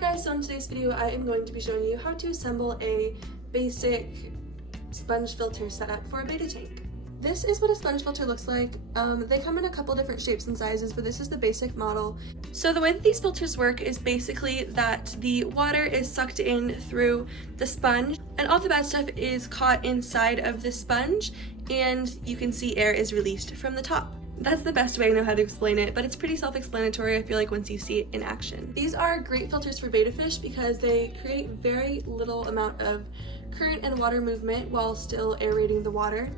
guys, so in today's video I am going to be showing you how to assemble a basic sponge filter setup for a beta tank. This is what a sponge filter looks like. They come in a couple different shapes and sizes, but this is the basic model. So the way that these filters work is basically that the water is sucked in through the sponge and all the bad stuff is caught inside of the sponge, and you can see air is released from the top. That's the best way I know how to explain it, but it's pretty self-explanatory, I feel like, once you see it in action. These are great filters for betta fish because they create very little amount of current and water movement while still aerating the water.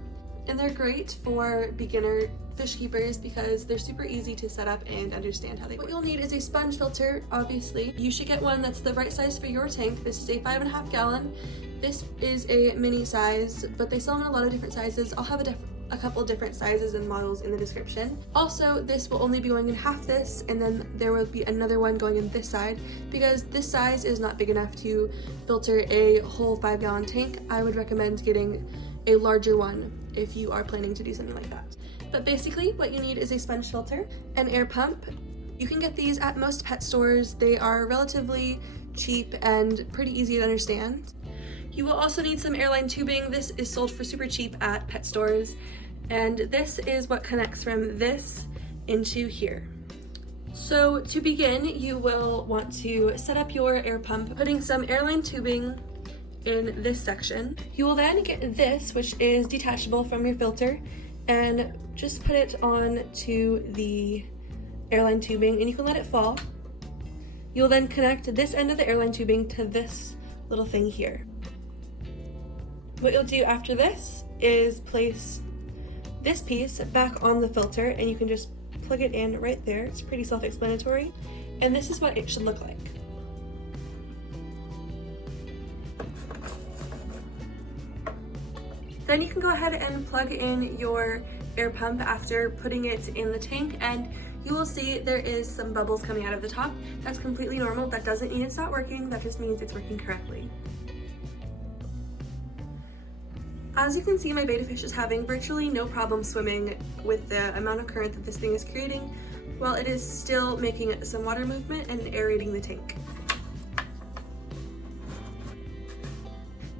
And they're great for beginner fish keepers because they're super easy to set up and understand how they work. What you'll need is a sponge filter, obviously. You should get one that's the right size for your tank. This is a 5.5 gallon. This is a mini size, but they sell them in a lot of different sizes. I'll have a couple different sizes and models in the description. Also, this will only be going in half this, and then there will be another one going in this side because this size is not big enough to filter a whole 5-gallon tank. I would recommend getting a larger one if you are planning to do something like that. But basically what you need is a sponge filter, an air pump. You can get these at most pet stores. They are relatively cheap and pretty easy to understand. You will also need some airline tubing. This is sold for super cheap at pet stores. And this is what connects from this into here. So to begin, you will want to set up your air pump, putting some airline tubing in this section. You will then get this, which is detachable from your filter, and just put it on to the airline tubing, and you can let it fall. You'll then connect this end of the airline tubing to this little thing here. What you'll do after this is place this piece back on the filter, and you can just plug it in right there. It's pretty self-explanatory, and this is what it should look like. Then you can go ahead and plug in your air pump after putting it in the tank, and you will see there is some bubbles coming out of the top. That's completely normal. That doesn't mean it's not working. That just means it's working correctly. As you can see, my betta fish is having virtually no problem swimming with the amount of current that this thing is creating, while it is still making some water movement and aerating the tank.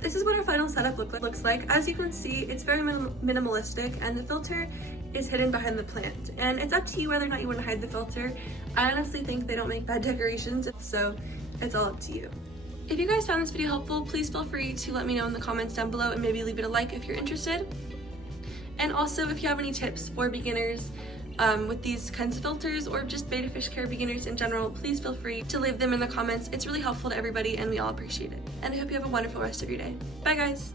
This is what our final setup looks like. As you can see, it's very minimalistic, and the filter is hidden behind the plant. And it's up to you whether or not you want to hide the filter. I honestly think they don't make bad decorations, so it's all up to you. If you guys found this video helpful, please feel free to let me know in the comments down below, and maybe leave it a like if you're interested. And also, if you have any tips for beginners with these kinds of filters, or just betta fish care beginners in general, please feel free to leave them in the comments. It's really helpful to everybody and we all appreciate it. And I hope you have a wonderful rest of your day. Bye guys!